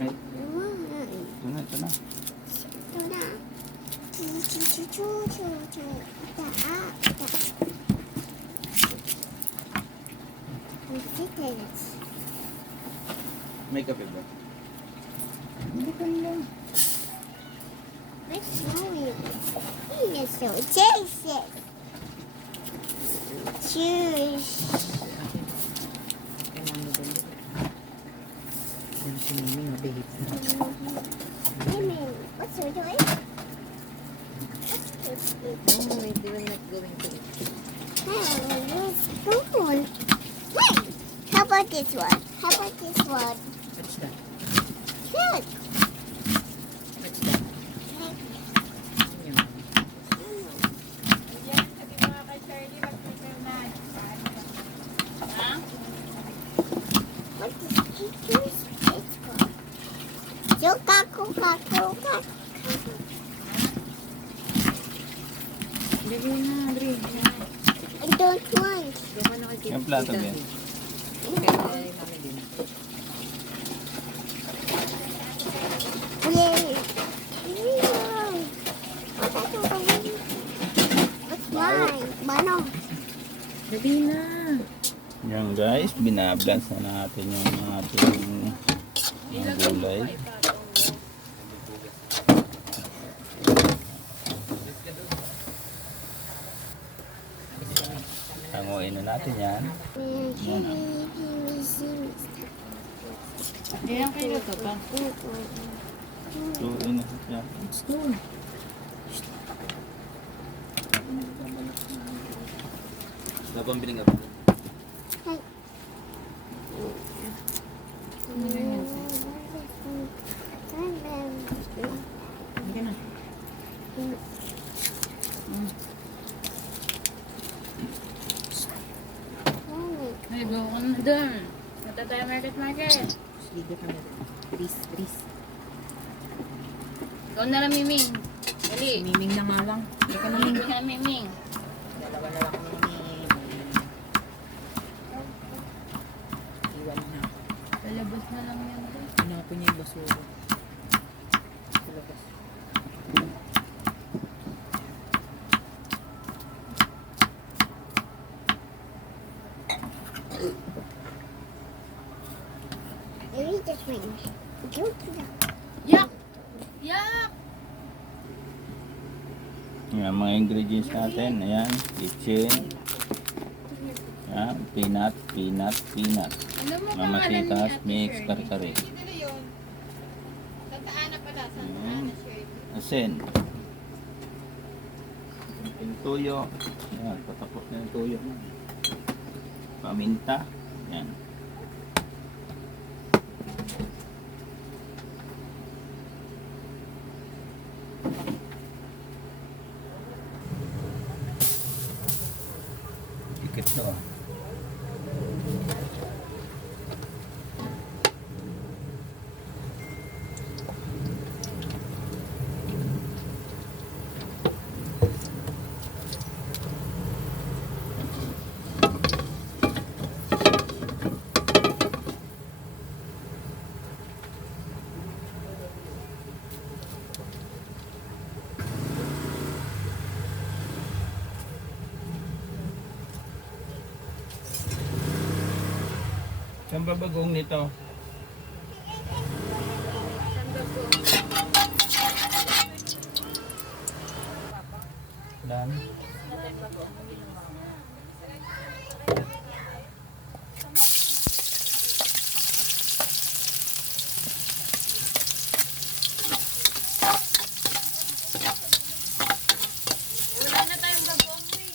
Ay, ito na, ito na. Ito na. May kape ba? Hindi ka lang. Let's show you. It's so tasty. Cheers. Yan si Mimi, mabihit na. Hey, what's your doing? No, we were not going to eat. Hey, where's spoon? Hey, how about this one? How about this one? What's that? Good. What's that? Yan. What is pictures? It's called. Coca. Bigay na, Andre. I don't want. Doon ka nakikita. Yung plato ba yan? Kaya mami din. Yay. What's mine? Mano. Dali na. Yan guys, binablans na natin yung ating mga gulay. Hanguin na natin yan. Ilang kilo to pa? Suin na siya. Let's go. Labang biling ka ba? Hindi ka na. Ay, go ka na doon. Punta tayo market. Ligo ka na. Tris. Ikaw na lang, Miming. Dali. Miming na nga lang. Hindi ka na Miming Miming. ko na, Miming. Dalawa na lang Miming. Iwan na. Lalabas na lang yan. Hinapon niya yung basura. Sa labas. Maybe just wait. Go to the. Yak! Yak! Yan, mga ingredients natin. Ayan, kitchen. Yan, peanut. Ano mo Mamasitas, mix, kare-kare. Santa Ana pala. Santa Mm. Ana shirt. Asin. Yung tuyo. Yan, patapos na yung tuyo. Paminta. Yan. Dikit to ah. Saan ba bagong nito? Dan. Wala na tayong bagoong, eh.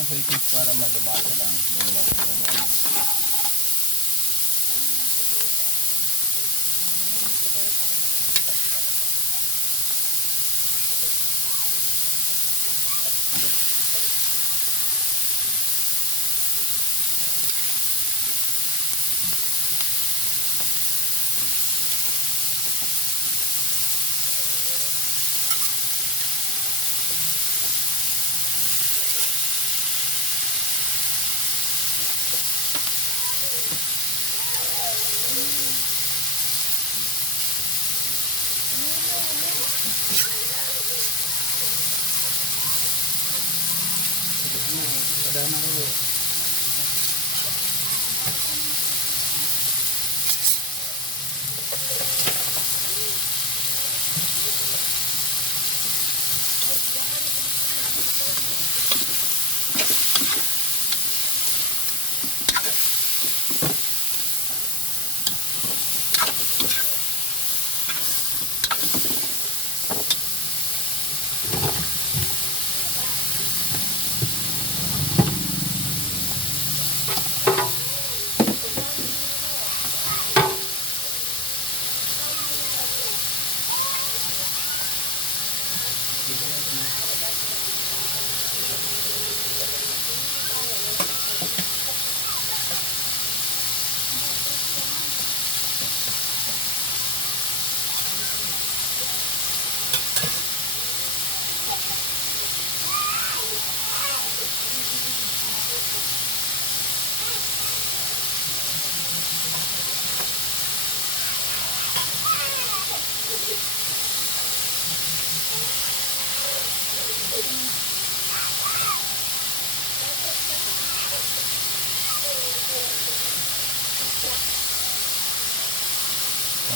dalawang pieces para malumasa lang. Dalawang ano.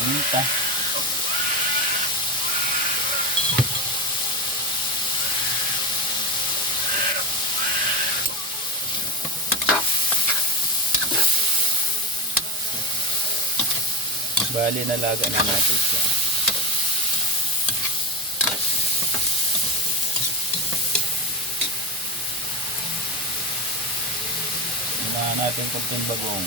Paminta. Bali, nalaga na natin siya. Unahan natin kunting bagong.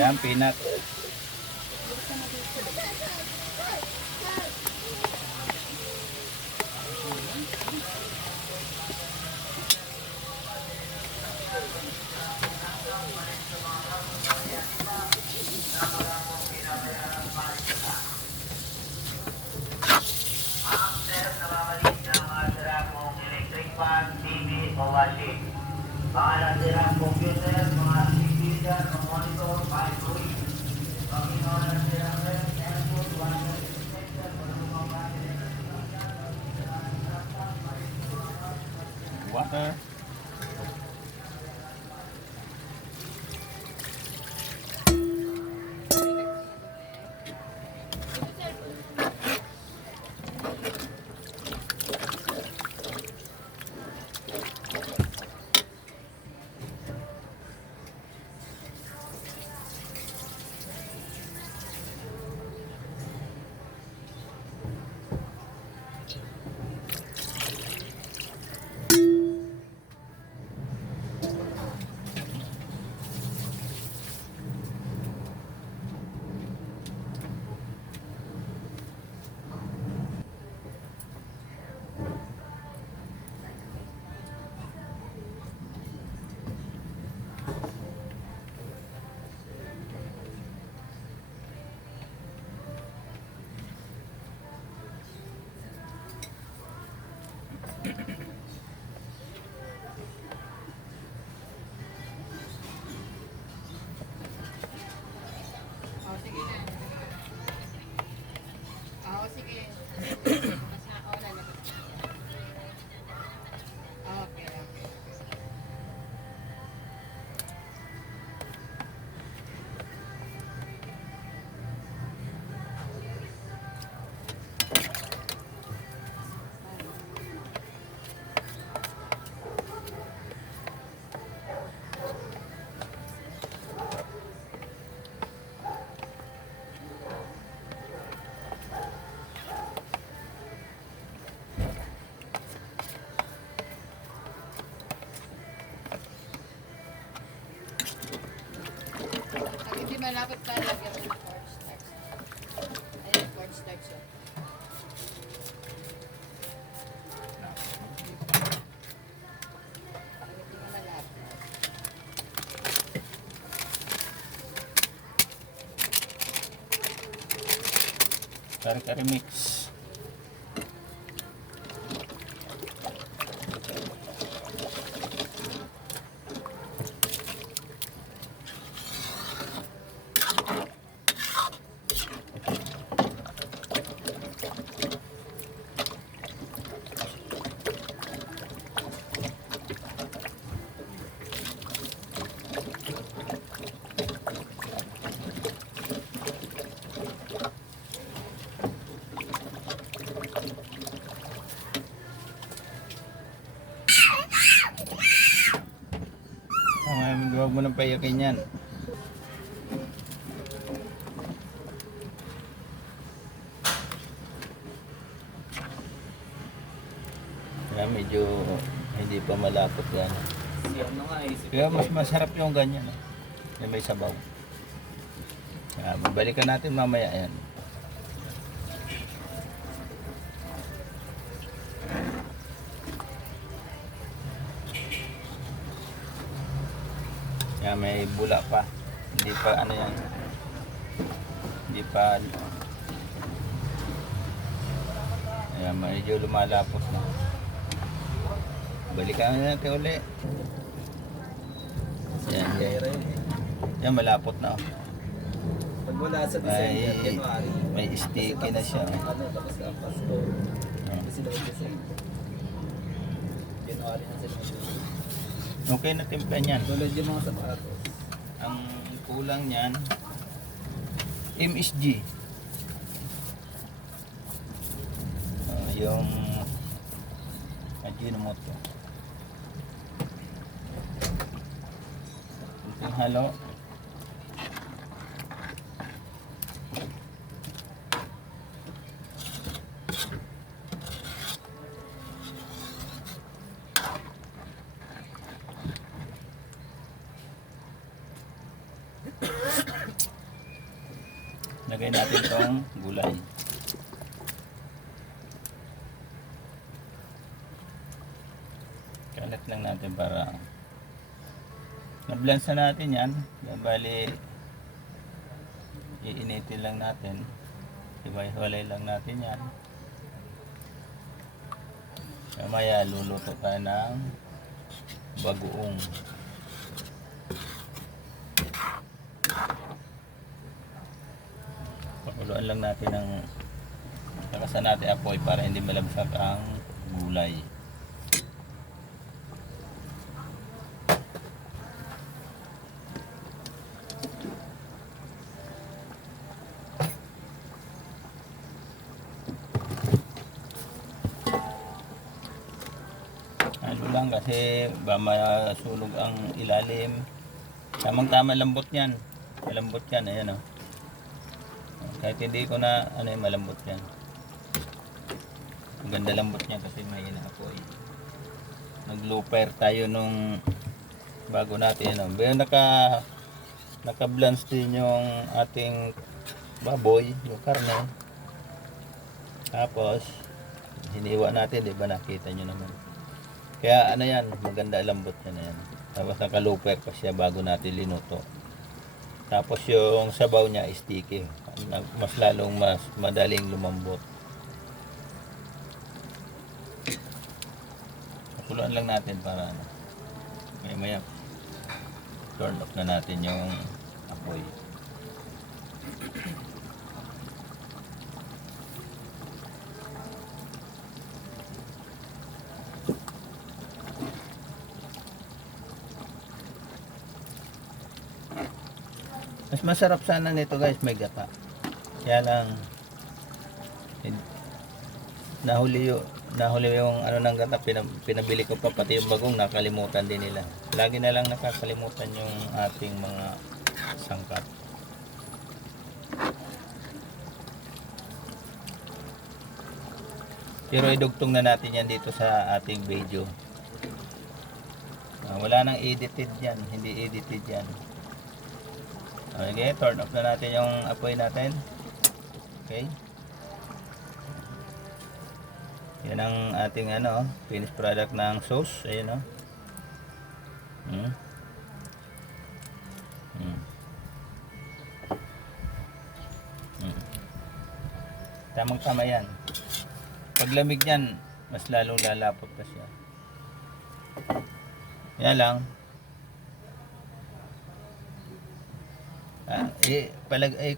Yan, peanut. Mga nasirang computer, mga television, mga monitor, microwave, Panginoon nasirang ref, airport, water inspector, Water. Kare-kare mix. Huwag mo nang payakin yan. Kaya medyo hindi pa malapot yan. Kaya mas masarap yung ganyan. Yung may sabaw. Kaya babalikan natin mamaya yan. Kaya may bula pa. Hindi pa ano yan. Hindi pa. Kaya medyo lumalapot na. Balikan na natin uli. Yan, yan. Yan malapot na. Pag wala sa December, January. May sticky na siya. Ano, tapos na Pasko. Kasi daw December. January na sila. Okay na timplan yan. Tulad yung mga sapatos. Ang kulang niyan MSG. Yung Ajinomoto. Kunting halo. Lagay natin itong gulay. Kalat lang natin para na-blend na natin yan. Bali iinitin lang natin. Hiwalay lang natin yan. Mamaya luluto tayo ng bagoong. Pakuluan lang natin ng lakasan natin apoy para hindi malabsak ang gulay. Halo lang kasi ba masunog ang ilalim. Tamang-tama lambot yan. Malambot yan, ayan o. Kahit hindi ko na ano yung malambot yan. Ang ganda lambot niya kasi may inaapoy. Nag-looper tayo nung bago natin. Ano. Naka-blanch din yung ating baboy, yung karne. Tapos hiniwa natin, di ba nakita nyo naman. Kaya ano yan, maganda lambot yan. Yan. Tapos naka-looper pa siya bago natin linuto. Tapos yung sabaw niya sticky. Mas lalong mas madaling lumambot. Pakuluan lang natin para ano. Maya turn off na natin yung apoy. Mas masarap sana nito guys, may gata. Kaya lang nahuli yung ano ng gata, pinabili ko pa, pati yung bagong nakalimutan din nila. Lagi na lang nakakalimutan yung ating mga sangkap. Pero idugtong na natin yan dito sa ating video. Wala nang edited yan, hindi edited yan. Okay, turn off na natin yung apoy natin. Okay. Yan ang ating ano, finished product ng sauce. Ayan o. Tamang-tama yan. Pag lamig niyan, mas lalong lalapot pa siya. Yan lang.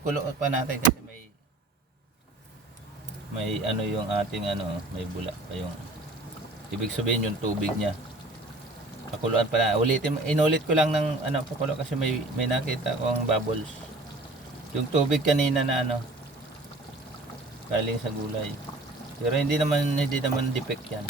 Kulo pa natin kasi may ano yung ating ano, may bulak pa yung ibig sabihin yung tubig niya. Pakuluan pa na. Inulit ko lang ng ano, pakulo kasi may nakita kong bubbles. Yung tubig kanina na ano, galing sa gulay. Pero hindi naman defect yan.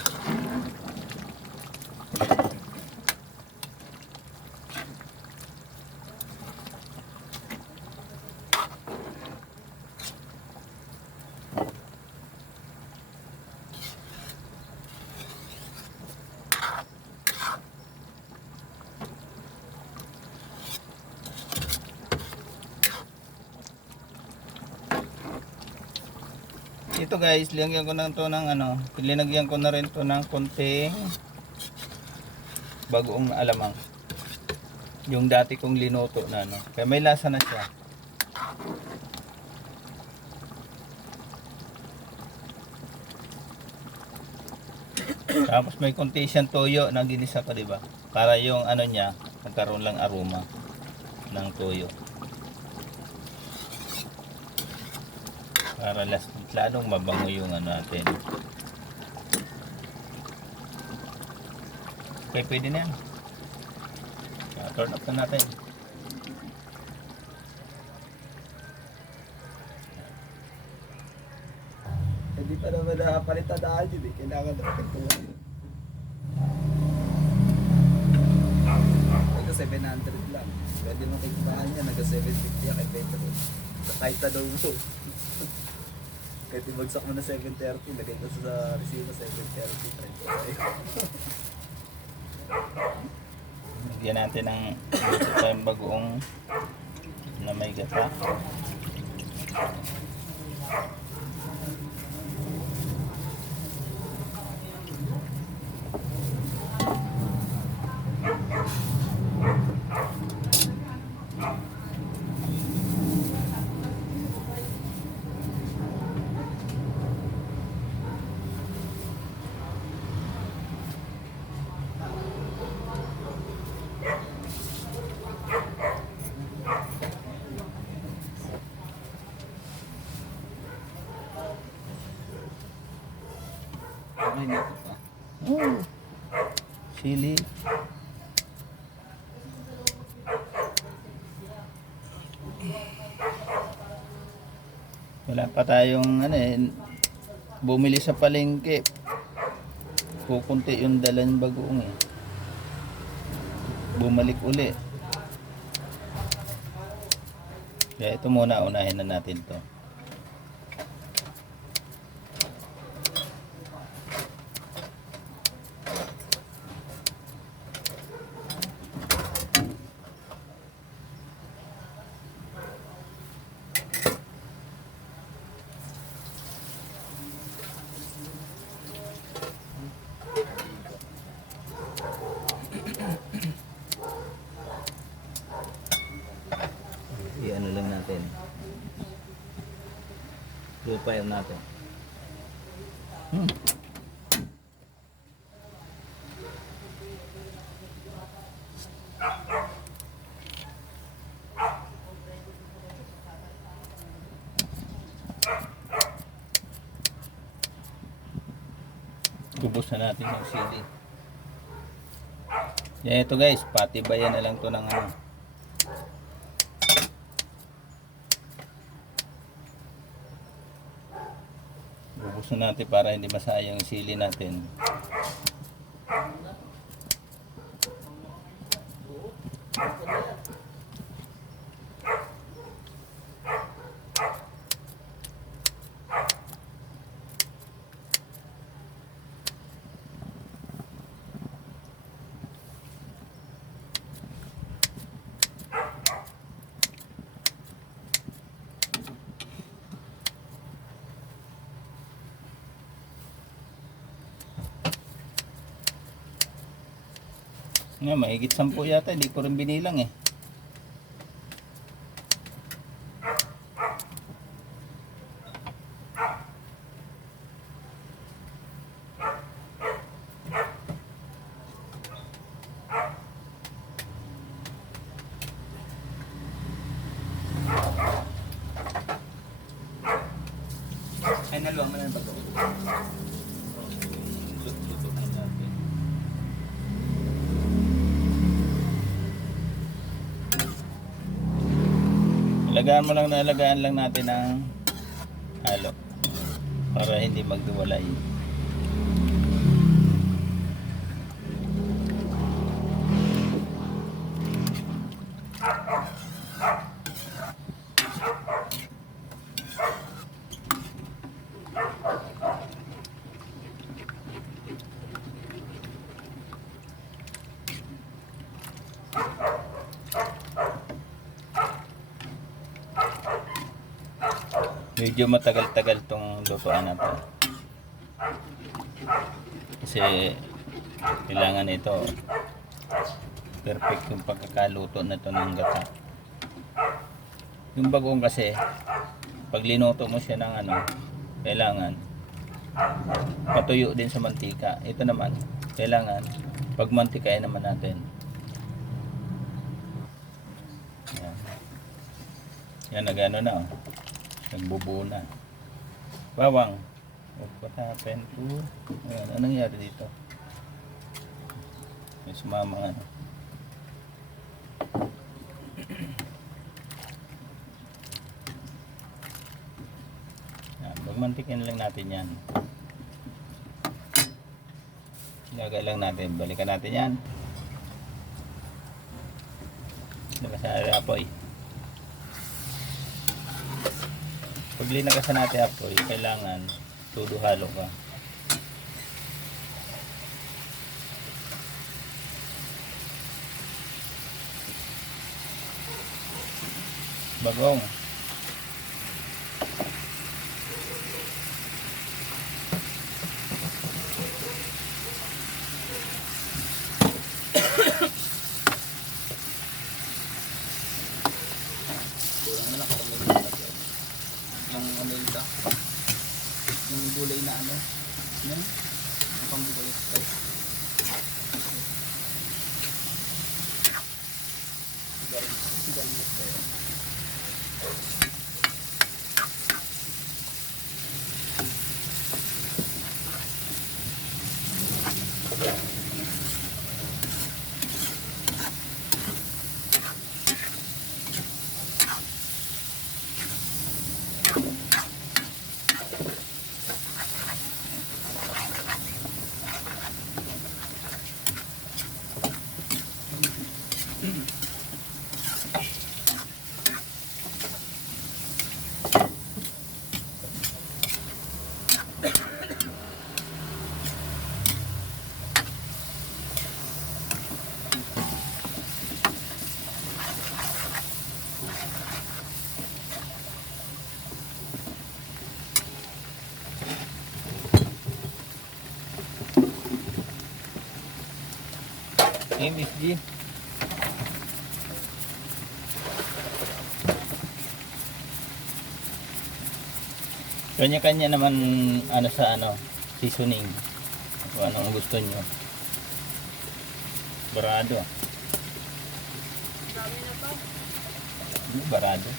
Ito guys, linagyan ko na to ng ano, linagyan ko na rin to ng konting bagoong alamang. Yung dati kong linuto na ano. Kaya may lasa na siya. Tapos may konti siyang toyo na ginisa ko, di ba? Para yung ano niya, magkaroon lang aroma ng toyo. Para lalong mabango yung ano natin. Okay, pwede na yan. Turn up na natin. Hindi pa naman nakapalitan dahil yun eh. Kailangan natin ito lang. Ito 700 lang. Pwede mo kikitaan niya. Naga 750 yan kay Petro. Kahit na daw mo. Kahit ibagsak mo na 730. Lagay ko sa resibo 730. Try ko tayo. Lagyan natin ng dito tayong bagoong na may gata. Ay, naku pa. Oh, sili. Wala pa tayong ano eh, bumili sa palengke. Kukunti yung dala ng bagoong eh. Bumalik uli. Kaya ito muna, unahin na natin to. I-ano lang natin. Lupain natin. Ubos na natin yung sili. Yan ito guys, patibayan na lang to ng ano. Ubos na natin para hindi masayang yung sili natin. Nga, mahigit 10 yata, hindi ko rin binilang eh. Alagaan mo lang na alagaan lang natin ang halo. Para hindi magduwalay. Medyo matagal-tagal tong lutuan na to. Kasi kailangan ito perfect yung pagkakaluto na to ng gata. Yung bagoong kasi pag linuto mo siya ng ano, kailangan patuyo din sa mantika. Ito naman kailangan pagmantikain naman natin. Yan. Yan, nagano na oh. Nagbubuo na. Bawang. What happened to? Ayan, anong nangyari dito? May sumama ano. Yan, magmantikin lang natin yan. Lagay lang natin. Balikan natin yan. Lagay sa apoy. Pag linagasan natin apoy, kailangan todo halo ka. Bagong. Kulang na lang kung may nilagay. Yung ano yun ba? Yung gulay na ano? Yan? Yung pang gulay. Sigarilyo tayo. MSG. Kanya-kanya naman ano sa ano, seasoning. Kung anong gusto nyo. Barado. Barado.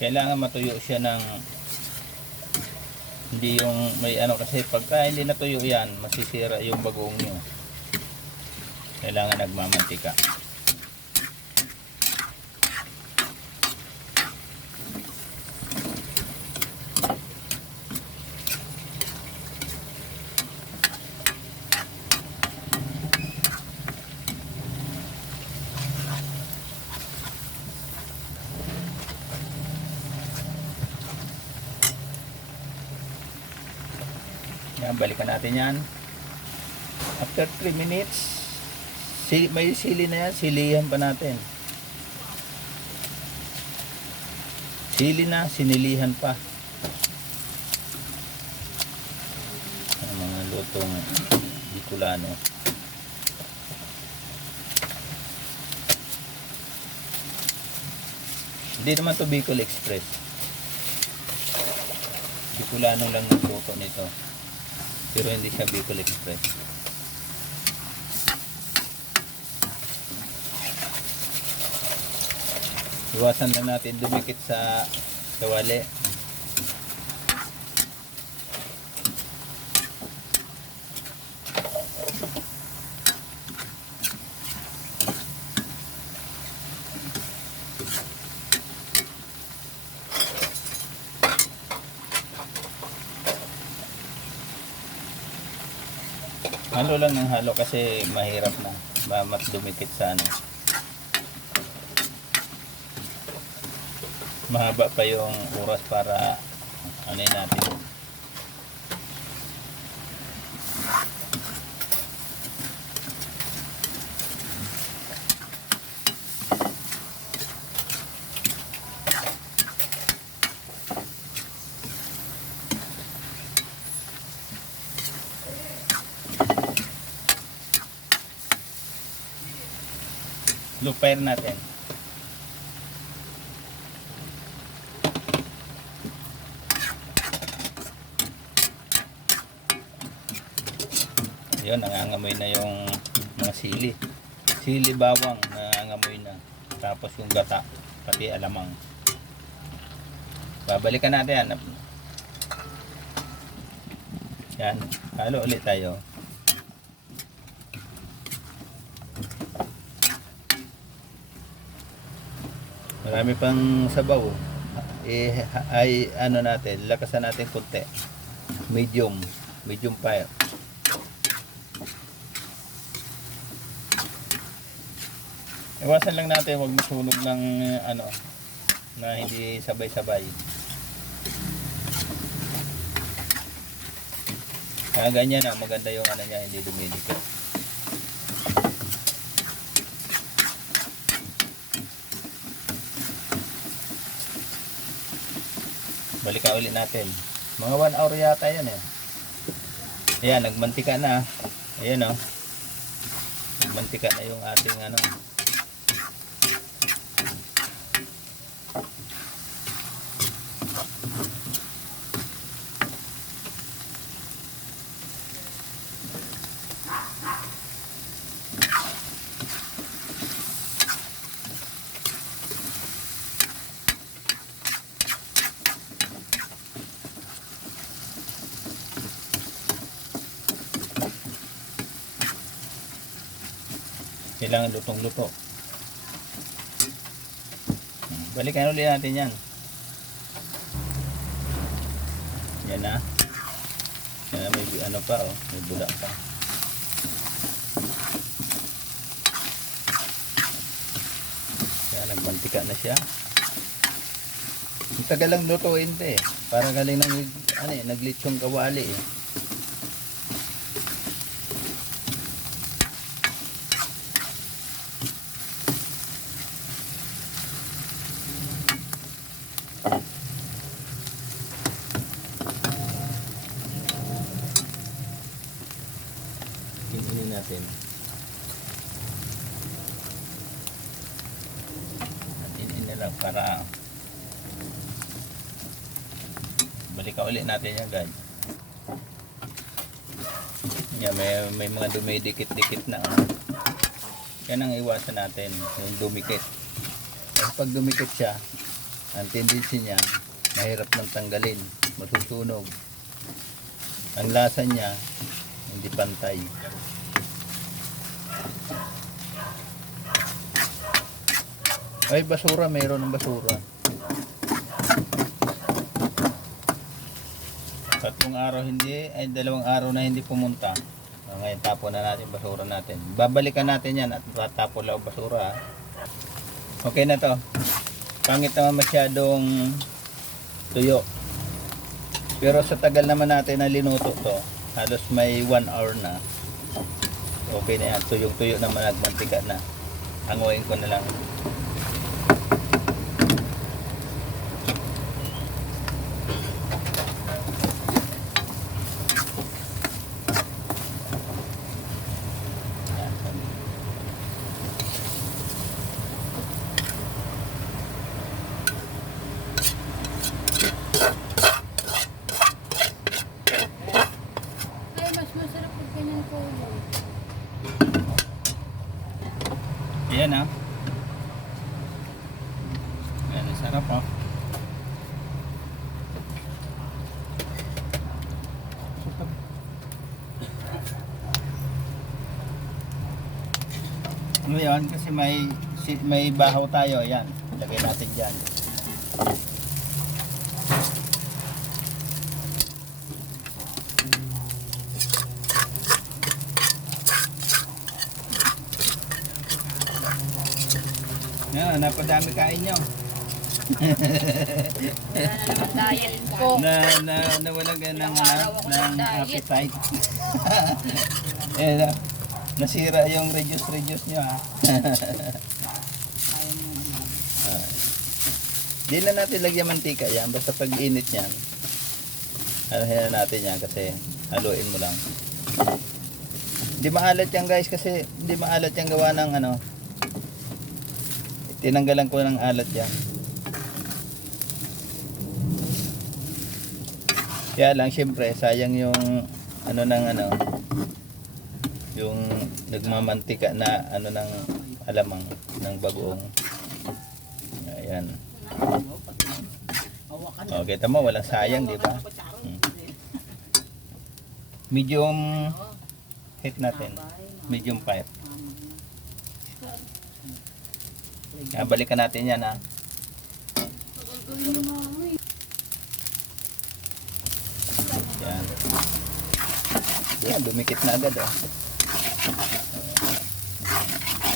Kailangan matuyo siya ng hindi yung may ano, kasi pagka hindi natuyo yan, masisira yung bagoong nyo. Kailangan nagmamantika. Yan, balikan natin yan. After 3 minutes, may sili na yan, silihan pa natin. Sili na, sinilihan pa. Ang mga lutong Bicolano. Hindi naman to Bicol Express. Bicolano lang yung luto nito. Pero hindi siya Bicol Express. Iwasan lang natin dumikit sa kawali. Halo lang ng halo kasi mahirap na. Mas dumikit sa ano. Mahaba pa yung oras para ano natin. Low fire natin. Yun, nangangamoy na yung mga sili. Sili bawang, nangangamoy na. Tapos yung gata, pati alamang. Babalikan natin yan. Yan, halo ulit tayo. Marami pang sabaw. Ay ano natin, lakasan natin konti. Medium fire. Iwasan lang natin wag masunog ng ano na hindi sabay-sabay. Ganyan na maganda yung ano niya, hindi dumidikit. Balikan ulit natin. Mga 1 hour yata yan eh. Ayan, nagmantika na. Ayan o. Nagmantika na yung ating ano. Kailangan lutong-luto. Balikan ulit natin yan. Yan na. Yan na, may ano pa oh. May bula pa. Kaya nagmantika na siya. Ang tagal lang lutuin ito eh. Parang galing ng ano eh, naglitsong kawali eh. Kinin natin. Kinin na lang para balikan ulit natin yan guys. Yan, may mga dumidikit-dikit na. Yan ang iwasan natin, yung dumikit. Kasi pag dumikit siya, ang tendency niya, mahirap nang tanggalin, masusunog. Ang lasa niya, hindi pantay. Ay, basura, mayroon ng basura. 2 araw hindi, ay 2 araw na hindi pumunta. Ngayon tapon na natin basura natin. Babalikan natin yan at tatapon lang basura. Okay na to. Pangit naman masyadong tuyo. Pero sa tagal naman natin na linuto to, halos may 1 hour na. Okay na yan. Tuyong-tuyo naman, nagmantika na. Hanguin ko na lang. Ay, mas masarap pag ganyan kulay. Ayan ah. Ayan, ang sarap oh. Ngayon kasi may bahaw tayo, ayan. Lagay natin dyan. napadami kain nyo. Wala na naman diet ko. Nawalan ka ng, Araw ako ng ng diet. appetite. Eh, nasira yung reduce nyo ha. Di na natin lagyan mantika yan, basta pag init yan, alahin na natin yan kasi haluin mo lang. Hindi maalat yan guys kasi hindi maalat yan gawa ng ano. Tinanggalan ko ng alat yan. Kaya lang syempre sayang yung ano ng ano, yung nagmamantika na ano ng alamang ng bagoong. Ayan. Oh, kita mo walang sayang, di ba? Medium heat natin. Medium fire. Balikan natin yan ha. Yan. Yan, dumikit na agad oh.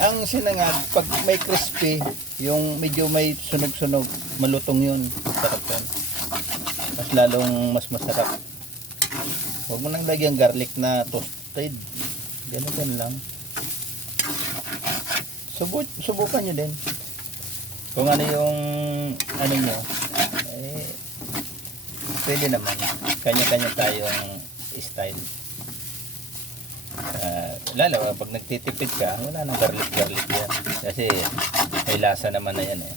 Ang sinangag, pag may crispy, yung medyo may sunog-sunog, malutong yun. Sarap yun. Mas lalong mas masarap. Huwag mo nang lagyan garlic na toasted. Ganun lang. Subukan nyo din. Kung ano yung ano nyo, eh, pwede naman. Kanya-kanya tayong style. Lalo pag nagtitipid ka, wala nang garlic yan. Kasi may lasa naman na yan eh.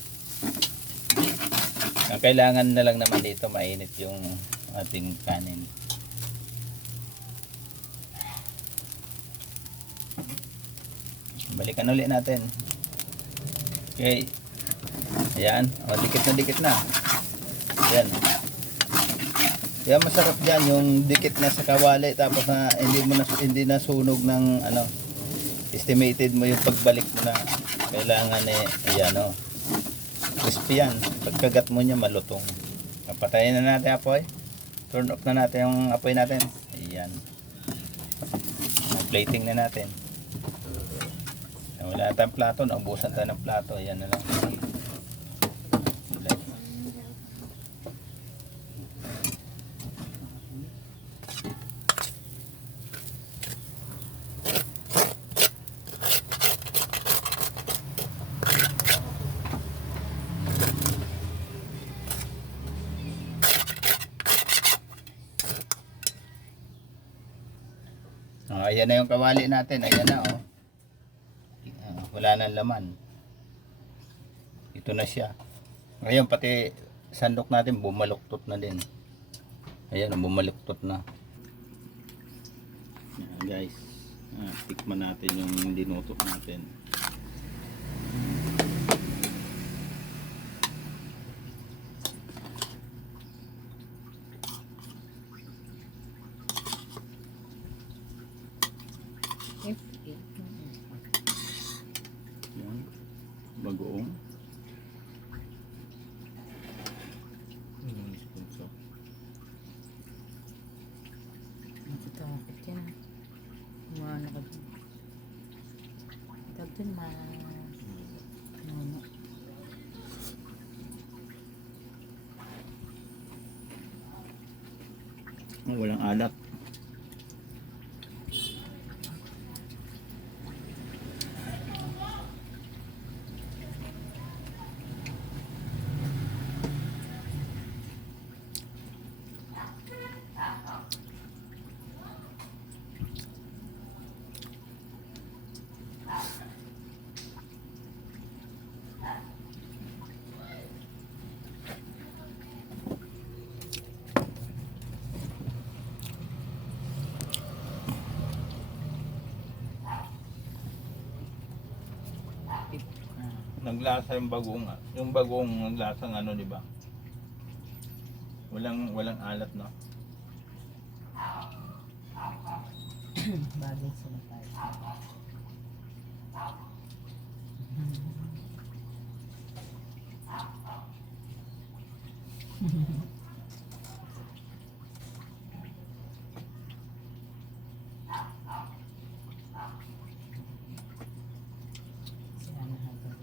Ang kailangan na lang naman dito, mainit yung ating kanin. Balikan ulit natin. Okay. Ayan. O, dikit na. Ayan. Kaya masarap diyan yung dikit na sa kawali tapos na hindi na sunog ng ano. Estimated mo yung pagbalik mo na kailangan ayan o. Crispy yan. Pagkagat mo niya malutong. Patayin na natin apoy. Turn off na natin yung apoy natin. Ayan. Plating na natin. Wala tayong plato, naubusan tayo ng plato. Ayan na lang. Ayan na yung kawali natin. Ayan na oh. Wala nang laman. Ito na siya. Ngayon pati sandok natin bumaluktot na din. Ayan, bumaluktot na. Ayan, guys. Tikman natin yung dinutok natin. Yan. Bagoong. Natatakot yan. Umano ka dyan. Tawag dyan, ano. Walang alat. Naglasa yung bagong. Yung bagong naglasang ano, di ba? Walang alat, no? Bagay sila tayo. Sila na hanggang.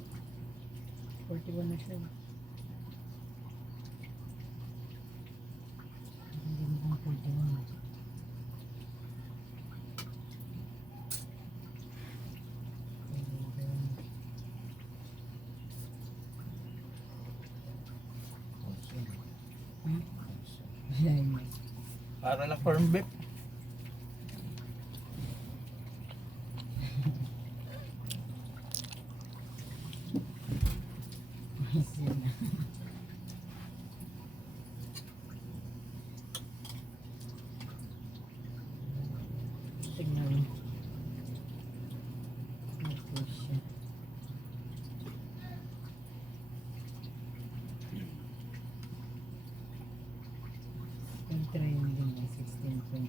Para lang corn beef. Tignan mo. Nag-push siya. Yung trending ay 16.9.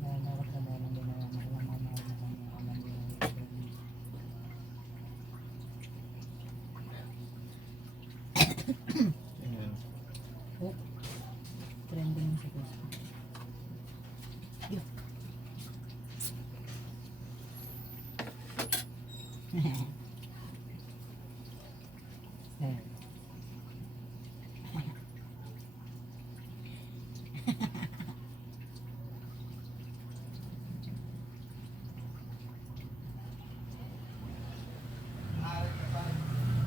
Naalala ko pa meron ginawa na alam mo na kanya alam mo yung trending. Ayun. Oh, trending sa Facebook. Yun. Sad.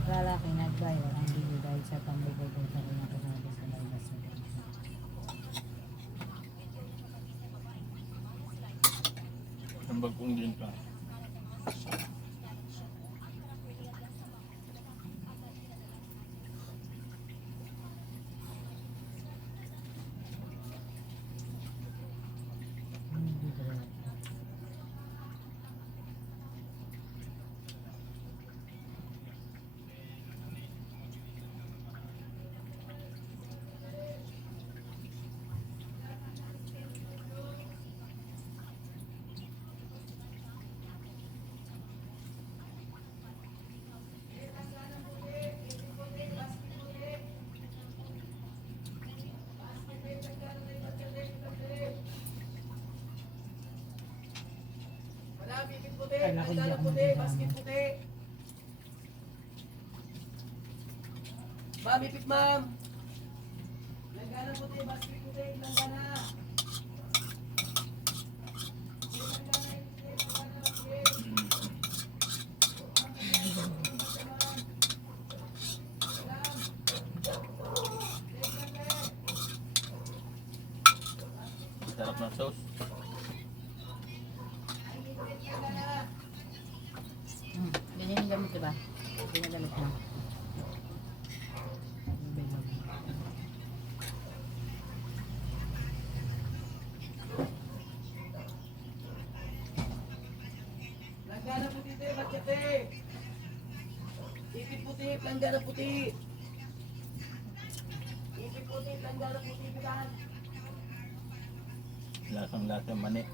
Lalaki nag-buy, walang bili dahil sa pambigay ko sa kanya kasama sa labas na ganito. Ang bagong din pa. Hindi ko alam. Kala ko hindi ako magdadama. Ma'am, ipit ma'am. Langgana puti, basket puti, langgana. Sarap ng sauce. Ganyan yung gamit, diba? Ginagamit mo. Langgana puti, te, machete. Ipit puti, langgana puti. Ipit puti, langgana puti, bilan. Lasang-lasa mani.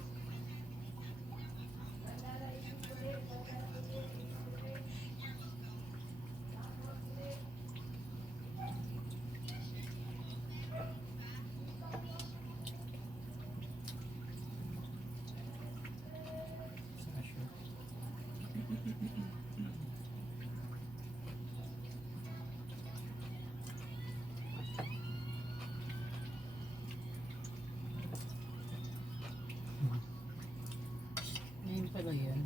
Ngayon pala yun.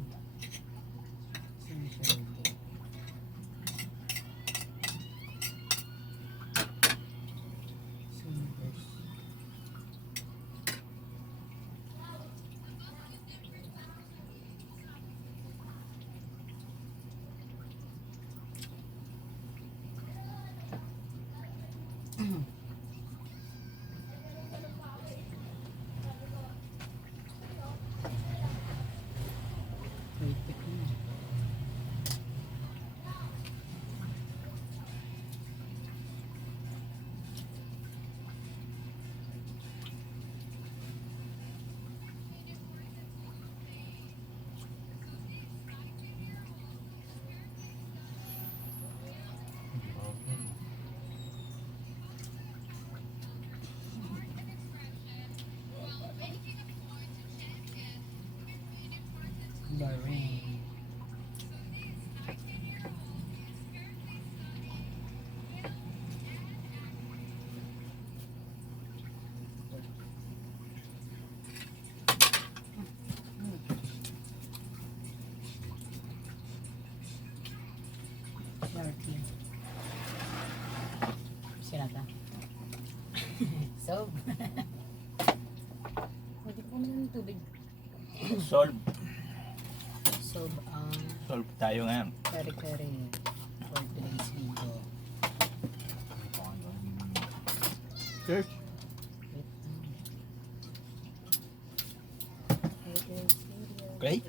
So, Solve. Pwede ko naman ng tubig. Solve. Solve ang Solve tayo ngayon. kare-kare for today's video. Cheers. Wait lang. For today's video. Okay.